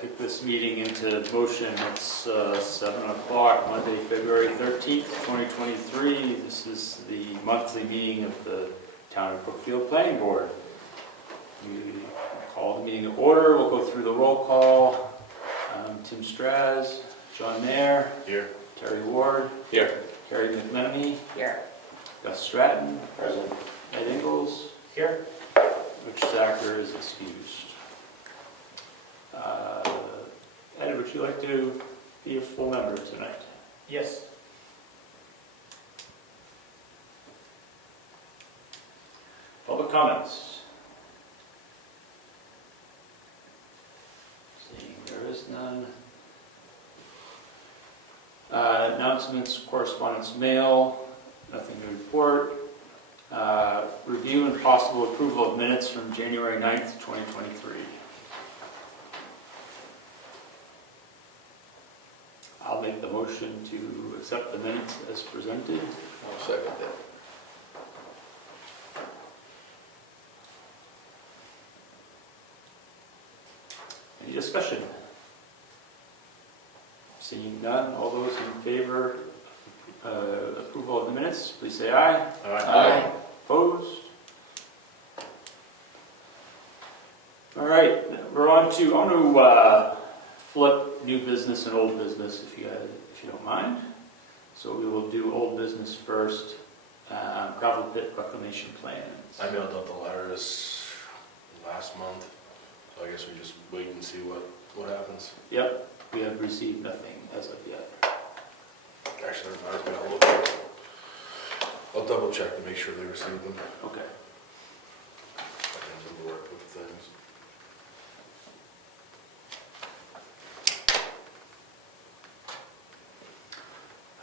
kick this meeting into motion. It's 7 o'clock, Monday, February 13th, 2023. This is the monthly meeting of the Town of Brookfield Planning Board. We call the meeting to order. We'll go through the roll call. Tim Straz, John Mayer. Here. Terry Ward. Here. Carrie McMenemy. Here. Gus Stratton. Present. Ed Ingalls. Here. Rich Zacher is excused. Ed, would you like to be a full member tonight? Yes. Public comments? Seeing there is none. Announcements, correspondence, mail, nothing to report. Review and possible approval of minutes from January 9th, 2023. I'll make the motion to accept the minutes as presented. I'll second that. Any discussion? Seeing none, all those in favor approval of the minutes, please say aye. Aye. Opposed? All right, we're on to flip new business and old business, if you don't mind. So we will do old business first. Gravel pit reclamation plans. I mailed out the letters last month, so I guess we just wait and see what happens. Yep, we have received nothing as of yet. Actually, I'll double check to make sure they received them. Okay. I can work with things.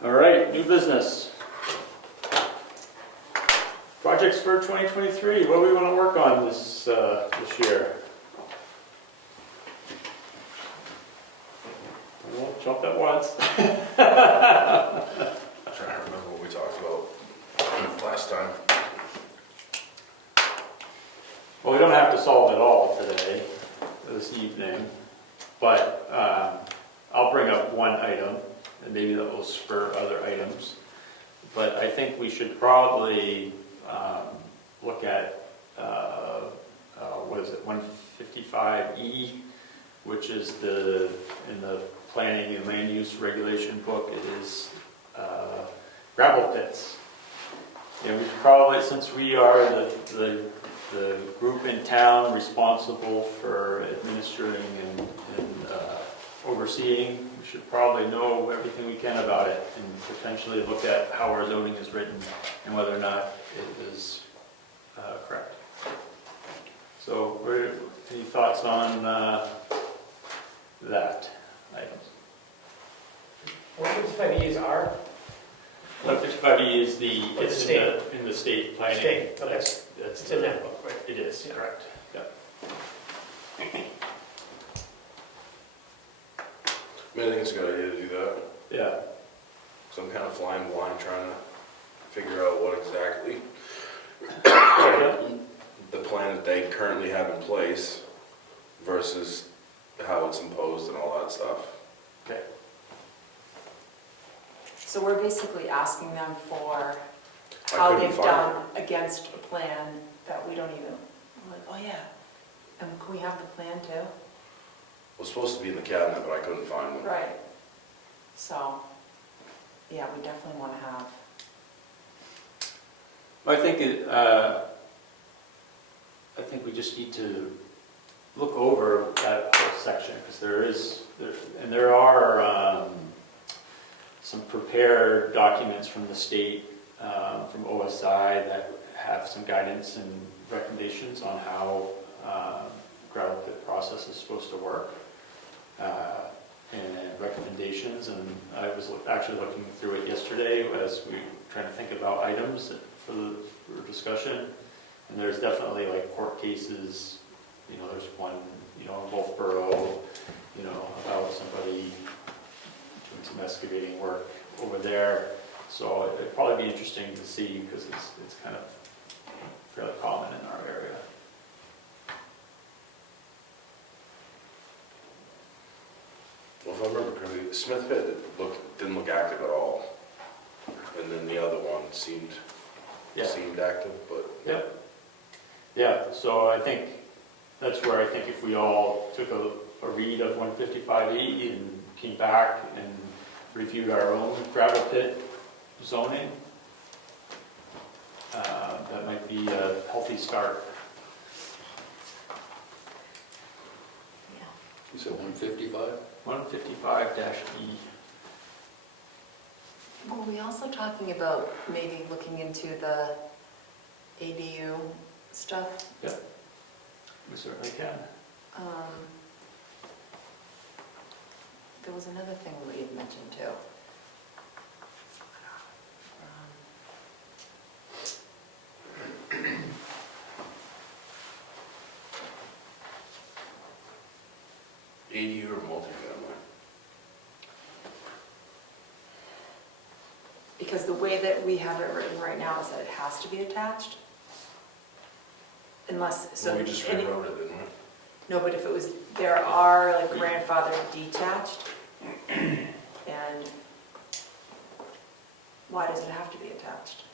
All right, new business. Projects for 2023. What do we want to work on this year? I won't jump at once. I'm trying to remember what we talked about last time. Well, we don't have to solve it all today, this evening, but I'll bring up one item, and maybe that will spur other items. But I think we should probably look at, what is it, 155E, which is in the planning and land use regulation book, it is gravel pits. You know, we should probably, since we are the group in town responsible for administering and overseeing, we should probably know everything we can about it and potentially look at how our zoning is written and whether or not it is correct. So, any thoughts on that item? 155E is R. 155E is It's in the state planning. State, okay. That's It's in that book, right? It is, Yeah. correct. Yep. I mean, I think it's a good idea to do that. Yeah. So I'm kind of flying blind trying to figure out what exactly the plan that they currently have in place versus how it's imposed and all that stuff. Okay. So we're basically asking them for I how couldn't they've find done against a plan that we don't even, I'm like, oh yeah, and can we have the plan too? It was supposed to be in the cabinet, but I couldn't find one. Right. So, yeah, we definitely want to have. Well, I think we just need to look over that whole section because there are some prepared documents from the state, from OSI that have some guidance and recommendations on how gravel pit process is supposed to work, and recommendations. And I was actually looking through it yesterday as we were trying to think about items for discussion. And there's definitely like court cases. You know, there's one, in Wolfboro, about somebody doing some excavating work over there. So it'd probably be interesting to see because it's kind of fairly common in our area. Well, if I remember correctly, Smith Pit didn't look active at all. And then the other one seemed active, but. Yep. Yeah, so I think, that's where I think if we all took a read of 155E and came back and reviewed our own gravel pit zoning, that might be a healthy start. You said 155? 155-E. Were we also talking about maybe looking into the ADU stuff? Yep, we certainly can. There was another thing we had mentioned too. ADU or multifamily? Because the way that we have it written right now is that it has to be attached. Unless, so. Well, we just rewrote it, didn't we? No, but if it was, there are like grandfathered detached, and why does it have to be attached?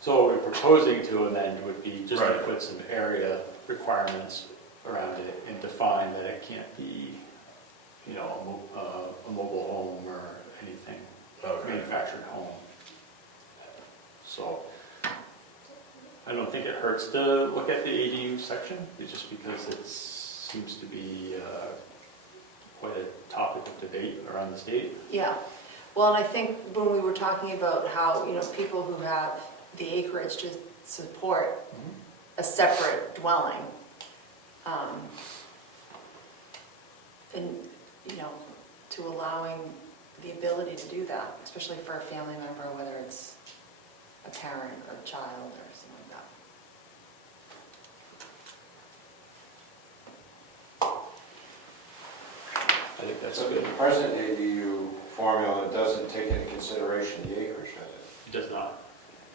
So what we're proposing to amend would be just to Right. put some area requirements around it and define that it can't be, you know, a mobile home or anything, Okay. manufactured home. So I don't think it hurts to look at the ADU section, it's just because it seems to be quite a topic of debate around the state. Yeah, well, and I think when we were talking about how, you know, people who have the acreage to support a separate dwelling, and, you know, to allowing the ability to do that, especially for a family member, whether it's a parent or a child or something like that. I think that's So good. the present ADU formula doesn't take into consideration the acreage, does it? It does not,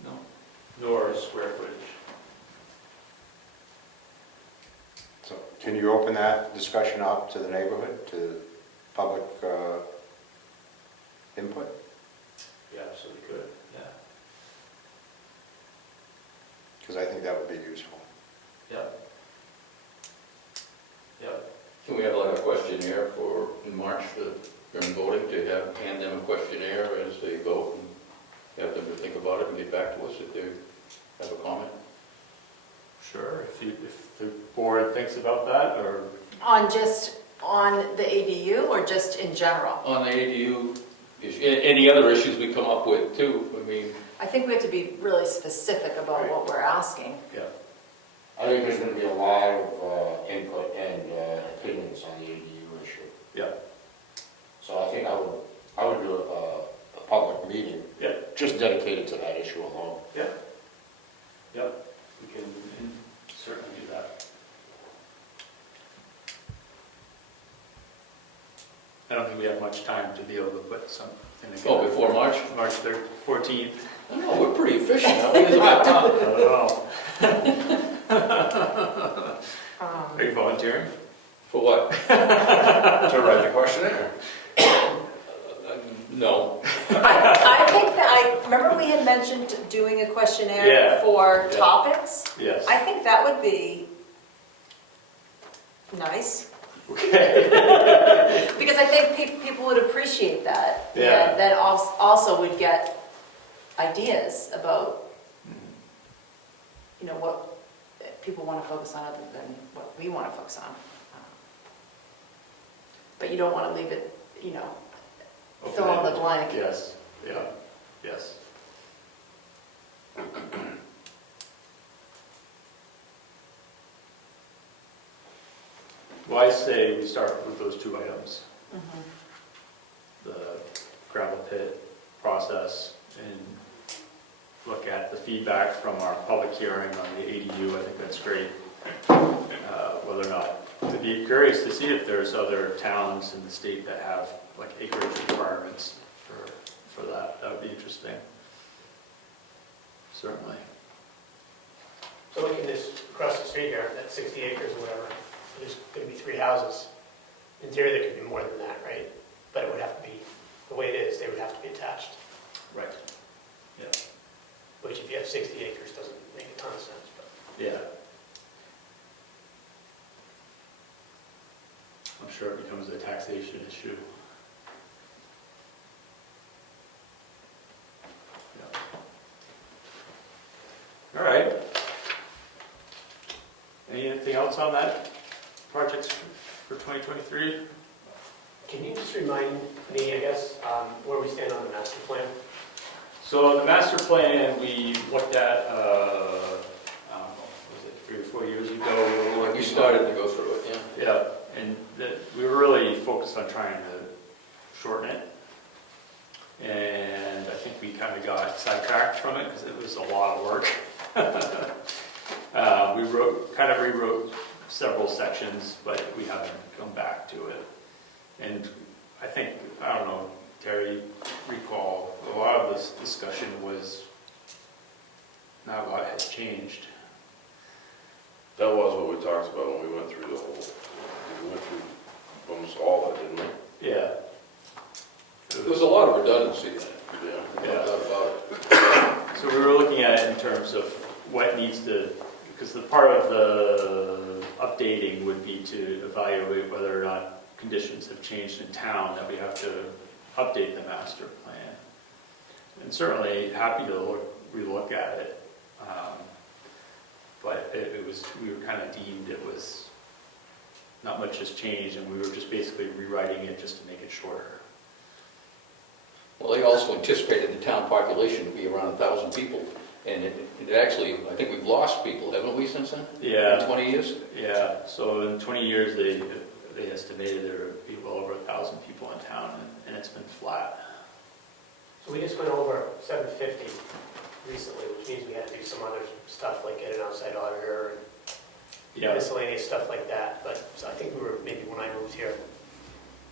no, nor square footage. So can you open that discussion up to the neighborhood, to public input? Yeah, absolutely could, yeah. Because I think that would be useful. Yep. Yep. Can we have like a questionnaire for, in March, during voting, to hand them a questionnaire as they vote and have them to think about it and get back to us if they have a comment? Sure, if the board thinks about that, or, On the ADU or just in general? On the ADU, any other issues we come up with too, I mean, I think we have to be really specific about Right. what we're asking. yeah, I think there's going to be a lot of input and opinions on the ADU issue. yeah, So I think I would do a public meeting yeah, just dedicated to that issue alone. yeah, yep, we can certainly do that. I don't think we have much time to be able to put something together. oh, before March? March 14th. No, we're pretty efficient, aren't we? It's about I time. don't know. Are you volunteering? For what? To write the questionnaire. No. I think that, I remember we had mentioned doing a questionnaire Yeah. for Yeah. topics. Yes. I think that would be nice, Okay. because I think people would appreciate that. Yeah. And then also would get ideas about, you know, what people want to focus on other than what we want to focus on. But you don't want to leave it, you know, fill in the blank. Yes, yeah, yes. Well, I say we start with those two items, Mhm. the gravel pit process, and look at the feedback from our public hearing on the ADU. I think that's great. Whether or not, I'd be curious to see if there's other towns in the state that have like acreage requirements for that. That would be interesting. Certainly. So looking this across the street here, that 60 acres or whatever, there's going to be 3 houses. In theory, there could be more than that, right? But it would have to be, the way it is, they would have to be attached, Right. Yeah. which if you have 60 acres, doesn't make a ton of sense, but. Yeah. I'm sure it becomes a taxation issue. Yeah. All right. Anything else on that project for 2023? Can you just remind me, I guess, where we stand on the master plan? So the master plan we looked at, I don't know, was it 3 or 4 years ago? We were We started to go through it, yeah. Yeah, and we were really focused on trying to shorten it. And I think we kind of got sidetracked from it because it was a lot of work. We rewrote several sections, but we haven't come back to it. And I think, I don't know, Terry, recall, a lot of this discussion was, not a lot has changed. That was what we talked about when we went through the whole, we went through almost all of it, didn't we? Yeah. There was a lot of redundancy in it, Yeah. no doubt about it. So we were looking at it in terms of what needs to, because the part of the updating would be to evaluate whether or not conditions have changed in town, that we have to update the master plan. And certainly happy to relook at it. But we were kind of deemed it was, not much has changed, and we were just basically rewriting it just to make it shorter. Well, they also anticipated the town population to be around 1,000 people, and it actually, I think we've lost people, haven't we, since then? Yeah. In 20 years? Yeah, so in 20 years, they estimated there would be well over 1,000 people in town, and it's been flat. So we just went over 750 recently, which means we had to do some other stuff like get an outside auditor and Yeah, miscellaneous stuff like that. But so I think we were, maybe when I moved here,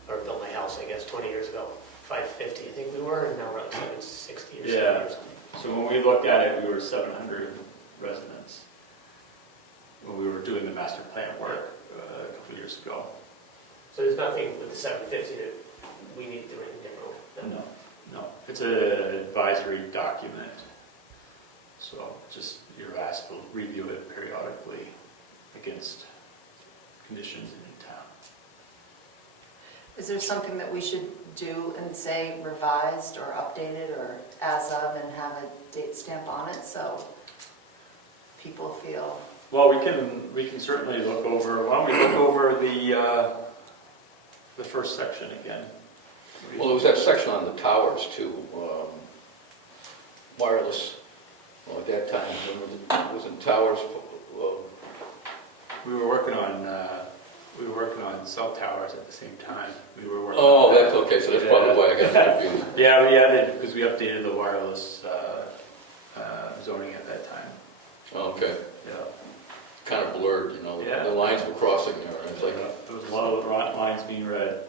or built my house, I guess, 20 years ago, 550 I think we were, and now we're like 760 or 70 Yeah. or something. so when we looked at it, we were 700 residents when we were doing the master plan work a couple years ago. So there's nothing with the 750 that we need to do anything different with? No, it's an advisory document. So just, you're asked to review it periodically against conditions in town. Is there something that we should do and say revised or updated or as of and have a date stamp on it so people feel? Well, we can certainly look over, why don't we look over the first section again? Well, there was that section on the towers too, wireless. Well, at that time, wasn't towers, We were working on cell towers at the same time. We were working. oh, on that's okay, so that's probably why I got confused. Yeah, we added, because we updated the wireless zoning at that time. Okay, Yeah. kind of blurred, you know, Yeah. the lines were crossing there, and it's like, There was a lot of lines being read.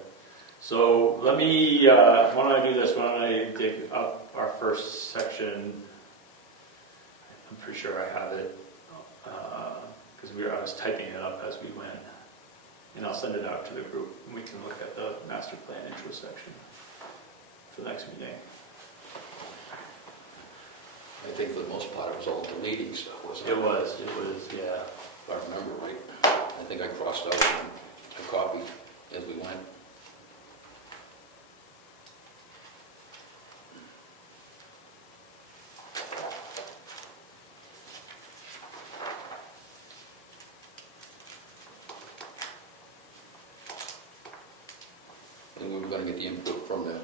So let me, why don't I do this? Why don't I dig up our first section? I'm pretty sure I have it, because I was typing it up as we went. And I'll send it out to the group, and we can look at the master plan intro section for the next meeting. I think for the most part, it was all deleting stuff, wasn't it? It was, yeah. If I remember right. I think I crossed out a copy as we went. And we were gonna get the input from the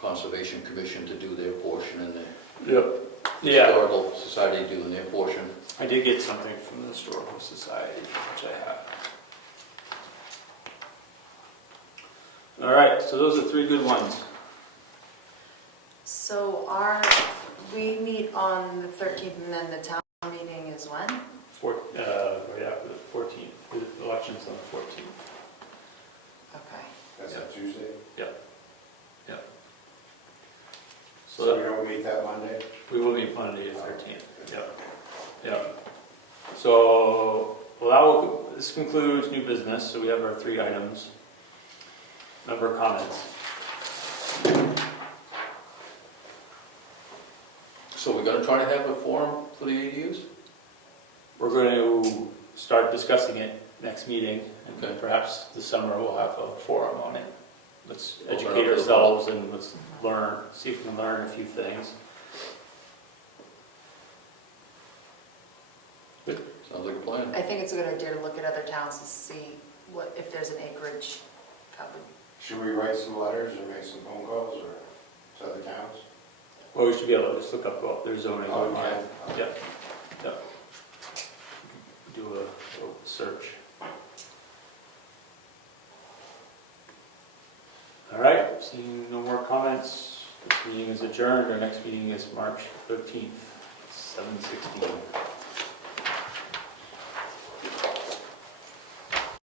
Conservation Commission to do their portion, and the Yep. Yeah, Historical Society doing their portion. I did get something from the Historical Society, which I have. All right, so those are 3 good ones. So we meet on the 13th and then the town meeting is when? Right after the 14th, the election's on the 14th. Okay. That's a Tuesday? Yep. So So we don't meet that Monday? we will meet Monday the 13th. Yep. So, well, this concludes new business, so we have our 3 items. Member comments. So we're gonna try to have a forum for the ADUs? We're going to start discussing it next meeting, and Okay. perhaps this summer we'll have a forum on it. Let's Open up educate to the ourselves and let's learn, see if we can learn a few things. Sounds like a plan. I think it's a good idea to look at other towns to see what, if there's an acreage covered. Should we write some letters or make some phone calls or to other towns? Well, we should be able to just look up what their zoning Oh, online. okay. Yep, yep. Do a little search. All right, seeing no more comments, this meeting is adjourned. Our next meeting is March 13th, 7:16.